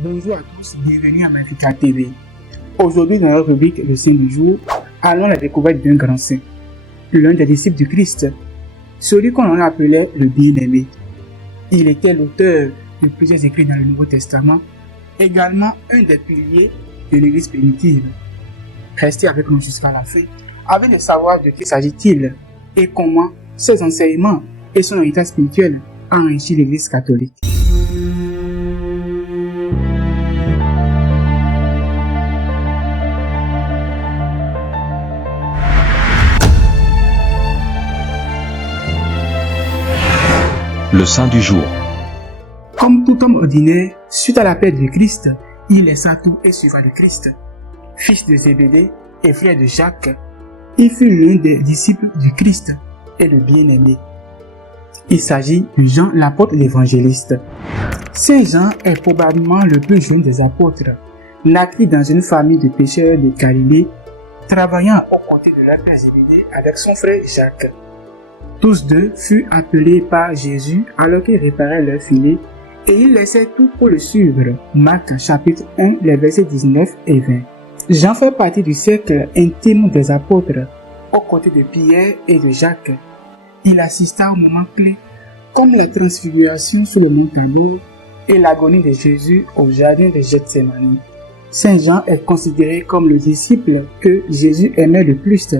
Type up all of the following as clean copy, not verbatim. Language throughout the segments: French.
Bonjour à tous, bienvenue à Magnificat TV. Aujourd'hui, dans la rubrique Le Saint du jour, allons à la découverte d'un grand saint, l'un des disciples du Christ, celui qu'on appelait le bien-aimé. Il était l'auteur de plusieurs écrits dans le Nouveau Testament, également un des piliers de l'Église primitive. Restez avec nous jusqu'à la fin, afin de savoir de qui s'agit-il et comment ses enseignements et son héritage spirituel ont enrichi l'Église catholique. Le saint du jour. Comme tout homme ordinaire, suite à la perte du Christ, il laissa tout et suivra le Christ. Fils de Zébédée et frère de Jacques, il fut l'un des disciples du Christ et le bien-aimé. Il s'agit de Jean l'apôtre l'évangéliste. Saint Jean est probablement le plus jeune des apôtres, naquit dans une famille de pêcheurs de Galilée, travaillant aux côtés de leur père Zébédée avec son frère Jacques. Tous deux furent appelés par Jésus alors qu'ils réparaient leur filet et ils laissaient tout pour le suivre. Marc chapitre 1, les versets 19 et 20. Jean fait partie du cercle intime des apôtres, aux côtés de Pierre et de Jacques. Il assista au moment clé, comme la transfiguration sur le mont Tabor et l'agonie de Jésus au jardin de Gethsémani. Saint Jean est considéré comme le disciple que Jésus aimait le plus.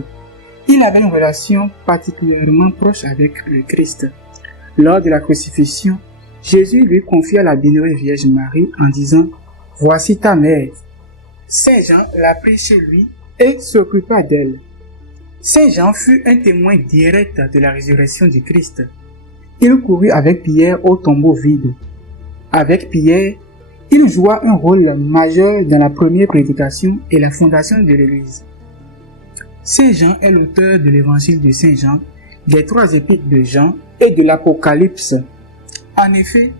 Il avait une relation particulièrement proche avec le Christ. Lors de la crucifixion, Jésus lui confia la bienheureuse Vierge Marie en disant « Voici ta mère ». Saint Jean la prit chez lui et s'occupa d'elle. Saint Jean fut un témoin direct de la résurrection du Christ. Il courut avec Pierre au tombeau vide. Avec Pierre, il joua un rôle majeur dans la première prédication et la fondation de l'Église. Saint Jean est l'auteur de l'évangile de Saint Jean, des 3 épîtres de Jean et de l'Apocalypse. En effet,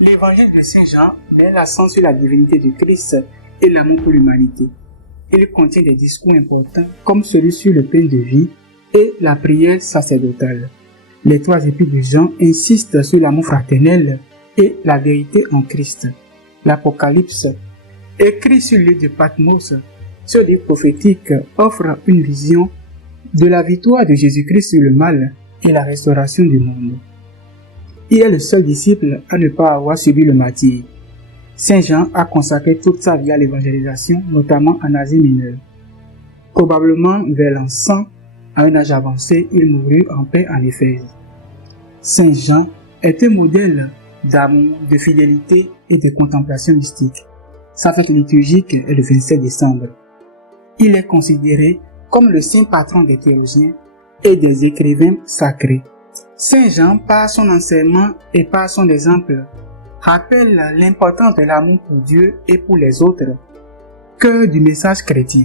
l'évangile de Saint Jean met l'accent sur la divinité du Christ et l'amour pour l'humanité. Il contient des discours importants comme celui sur le pain de vie et la prière sacerdotale. Les 3 épîtres de Jean insistent sur l'amour fraternel et la vérité en Christ. L'Apocalypse, écrit sur l'île de Patmos, ce livre prophétique offre une vision de la victoire de Jésus-Christ sur le mal et la restauration du monde. Il est le seul disciple à ne pas avoir subi le martyre. Saint Jean a consacré toute sa vie à l'évangélisation, notamment en Asie mineure. Probablement vers l'an 100, à un âge avancé, il mourut en paix en Éphèse. Saint Jean est un modèle d'amour, de fidélité et de contemplation mystique. Sa fête liturgique est le 27 décembre. Il est considéré comme le saint patron des théologiens et des écrivains sacrés. Saint Jean, par son enseignement et par son exemple, rappelle l'importance de l'amour pour Dieu et pour les autres, cœur du message chrétien.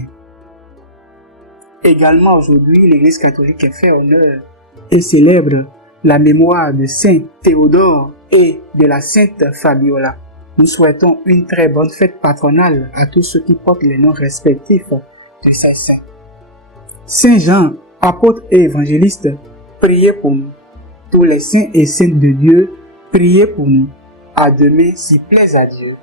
Également aujourd'hui, l'Église catholique fait honneur et célèbre la mémoire de Saint Théodore et de la Sainte Fabiola. Nous souhaitons une très bonne fête patronale à tous ceux qui portent les noms respectifs de ces saints. Saint Jean, apôtre et évangéliste, priez pour nous. Tous les saints et saintes de Dieu, priez pour nous. À demain, s'il plaise à Dieu.